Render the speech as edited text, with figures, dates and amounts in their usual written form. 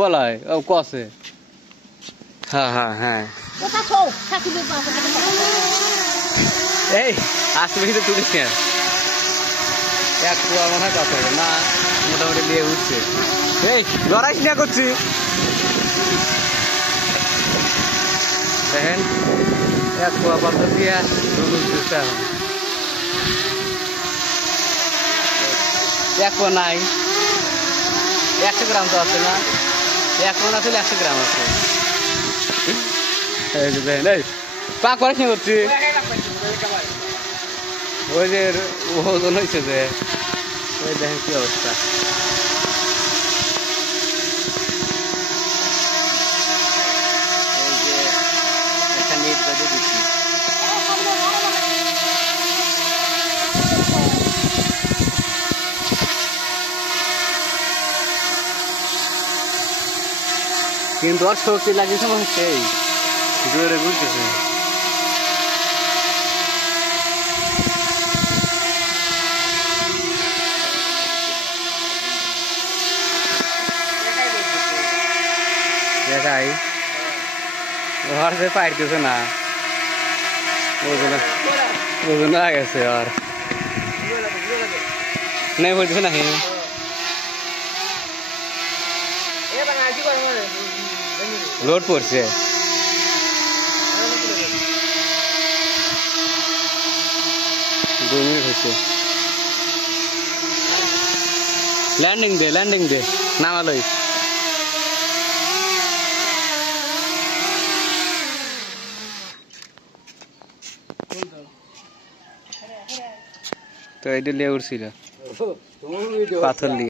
বলাই ও কসে হ্যাঁ হ্যাঁ হ্যাঁ এই আসবে কিন্তু তুলিস না এক কুয়া মনে হয় কথা না মোটামুটি দিয়ে উঠছে এই লড়াই না করছি দেখেন এক কুয়া পাথর দিয়ে উঠতেছে এক কুয়া নাই 100 গ্রাম তো আছে না এক মন আসলে 100 গ্রাম আছে এই যে দেখেন এই পা করে কি করছি ওই যে ওজন হয়েছে যে ওই দেখেন কি অবস্থা এই যে একটা নেট বাজে দিচ্ছি কিন্তু আর শক্তি লাগিয়েছে মনে হচ্ছে জোরে ঘুরতেছে দেখাই ওর যে পাইতেছে না ওজন আ গেছে আর নাই পড়তেছে না লোড পড়ছে হচ্ছে ল্যান্ডিং দে নামালই তো এটা লিয়ে উঠছিল পাথর লিয়ে